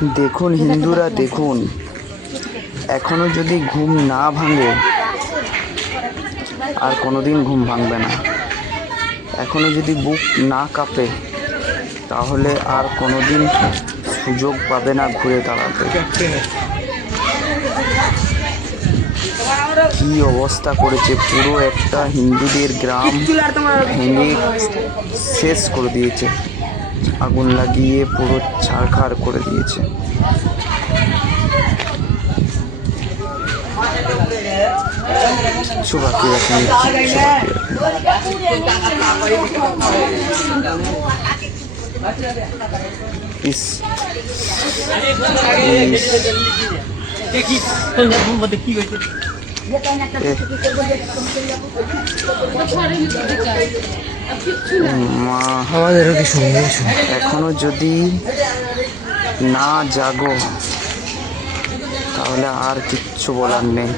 দেখুন হিন্দুরা দেখুন। এখনও যদি ঘুম না ভাঙে আর কোনোদিন ঘুম ভাঙবে না। এখনও যদি বুক না কাঁপে তাহলে আর কোনোদিন সুযোগ পাবে না ঘুরে দাঁড়াতে। কি অবস্থা করেছে পুরো একটা হিন্দুদের গ্রাম ভেঙে শেষ করে দিয়েছে। আগুন লাগিয়ে পুরো ছাড়খাড় করে দিয়েছে। রাখেনি ইস। মা আমাদেরও কি সঙ্গে এখনও যদি না জাগো তাহলে আর কিচ্ছু বলার নেই।